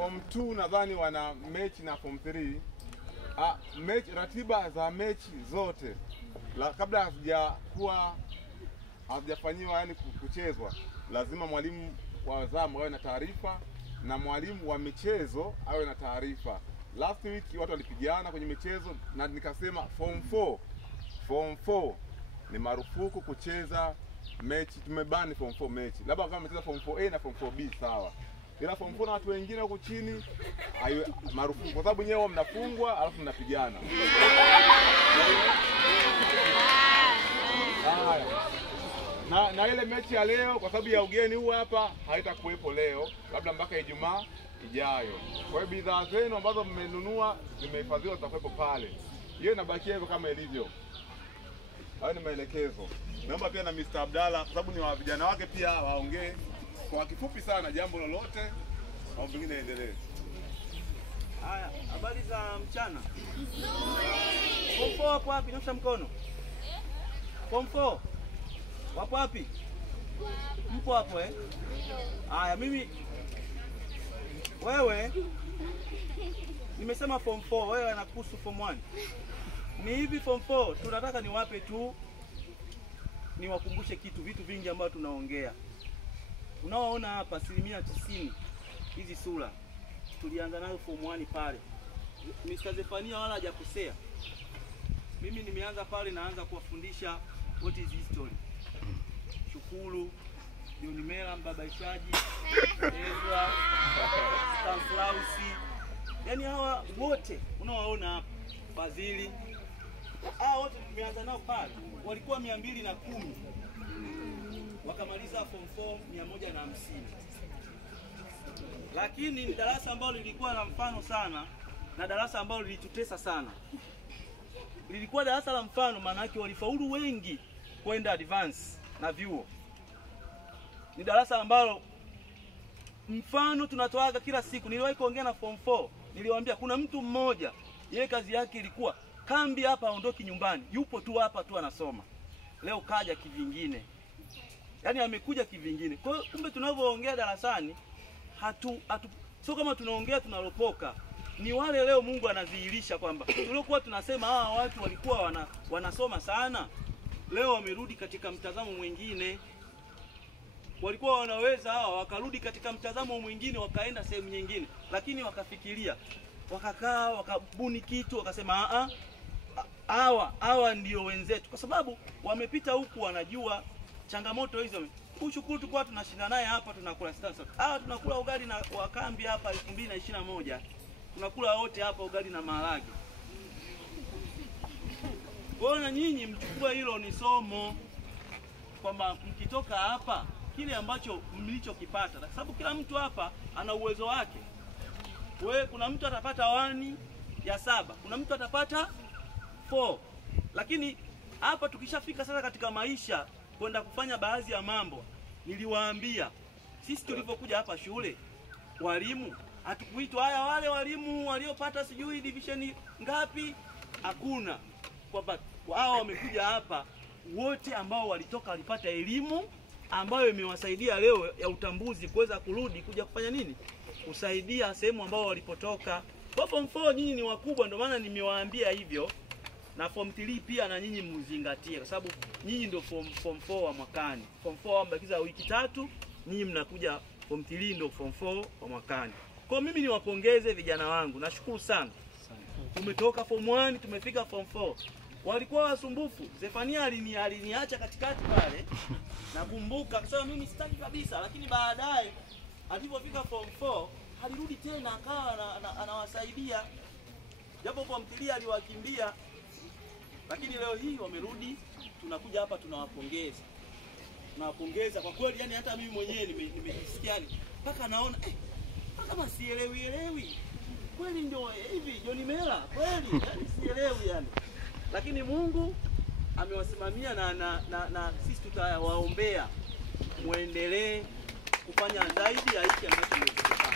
Form 2 nadhani wana mechi na Form 3. Ratiba za mechi zote kabla hazijafanyiwa yani kuchezwa, lazima mwalimu wa zamu awe na taarifa na mwalimu wa michezo awe na taarifa. Last week watu walipigana kwenye michezo na nikasema Form 4 ni marufuku kucheza mechi, tumebani Form 4 mechi. Labda kama mcheza Form 4A na Form 4B sawa. Ila Form 4 na watu wengine huko chini marufuku kwa sababu nyewe mnafungwa alafu mnapigana. Na ile mechi ya leo kwa sababu ya ugeni huu hapa haitakuwepo leo, labda mpaka Ijumaa ijayo. Kwa hiyo bidhaa zenu ambazo mmenunua zimehifadhiwa zitakuwepo pale. Hiyo inabakia hivyo kama ilivyo. Hayo ni maelekezo. Naomba pia na Mr. Abdalla kwa sababu ni wa vijana wake pia waongee kwa kifupi sana jambo lolote au vingine endelee. Haya, habari za mchana. Form 4 wapo wapi? Nyosha mkono. Form 4 wapo wapi? Mpo hapo Haya, wewe nimesema Form 4, wewe anakuhusu Form 1. Ni hivi Form 4 tunataka niwape tu niwakumbushe vitu vingi ambavyo tunaongea. Unaoona hapa 90% hizi sura tulianza nayo Form 1 pale. Mr. Zefania wala hajakosea. Mimi nimeanza pale, naanza kuwafundisha what is history. Shukuru, Yonimela, Mbabaishaji, Ezra, Stanslausi. Yaani hawa wote unaoona hapa, Fadhili. Hao wote tumeanza nao pale. Walikuwa 210. Wakamaliza Form 4 150. Lakini ni darasa ambalo lilikuwa na mfano sana na darasa ambalo lilitutesa sana. Lilikuwa darasa la mfano, maana yake walifaulu wengi kwenda advance na vyuo. Ni darasa ambalo mfano tunatoaga kila siku. Niliwahi kuongea na Form 4, niliwaambia kuna mtu mmoja yeye kazi yake ilikuwa kambi hapa, aondoki nyumbani, yupo tu hapa tu anasoma. Leo kaja kivingine. Yaani amekuja kivingine. Kwa hiyo kumbe tunavyoongea darasani sio kama tunaongea tunalopoka. Ni wale leo Mungu anadhihirisha kwamba tuliokuwa tunasema hawa watu walikuwa wanasoma sana, leo wamerudi katika mtazamo mwingine. Walikuwa wanaweza hawa wakarudi katika mtazamo mwingine, wakaenda sehemu nyingine, lakini wakafikiria, wakakaa, wakabuni kitu, wakasema hawa ndio wenzetu, kwa sababu wamepita huku, wanajua changamoto hizo. Ushukuru tulikuwa tunashinda naye hapa, tunakula sasa. Tunakula ugali na wakambi hapa 2021. Tunakula wote hapa ugali na maharage. Bwana, nyinyi mchukue hilo ni somo kwamba mkitoka hapa kile ambacho mlichokipata, kwa sababu kila mtu hapa ana uwezo wake. Kuna mtu atapata 1 ya 7, kuna mtu atapata 4. Lakini hapa tukishafika sasa katika maisha kwenda kufanya baadhi ya mambo, niliwaambia sisi tulipokuja hapa shule, walimu hatukuitwa wale walimu waliopata sijui division ngapi, hakuna. Kwa hao wamekuja hapa wote ambao walitoka walipata elimu ambayo imewasaidia leo ya utambuzi kuweza kurudi kuja kufanya nini? Kusaidia sehemu ambao walipotoka. Kwa Form 4 nyinyi ni wakubwa, ndio maana nimewaambia hivyo. Na Form 3 pia na nyinyi mzingatie, kwa sababu nyinyi ndio Form 4 wa mwakani. Form 4 mbakiza wiki 3, nyinyi mnakuja Form 3 ndio Form 4 wa mwakani. Kwa mimi niwapongeze vijana wangu. Nashukuru sana. Tumetoka Form 1 tumefika Form 4. Walikuwa wasumbufu. Zefania aliniacha katikati pale. Nakumbuka akasema mimi sitaki kabisa, lakini baadaye alipofika Form 4 alirudi tena akawa anawasaidia. Japo Form 3 aliwakimbia, lakini leo hii wamerudi, tunakuja hapa tunawapongeza. Tunawapongeza kwa kweli, yani hata mimi mwenyewe nimejisikia mpaka naona kama sielewi. Kweli ndio hivi Yonimela, kweli yani sielewi yani. Lakini Mungu amewasimamia na sisi tutawaombea muendelee kufanya zaidi ya hiki ambacho mmekifanya.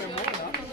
Nimeona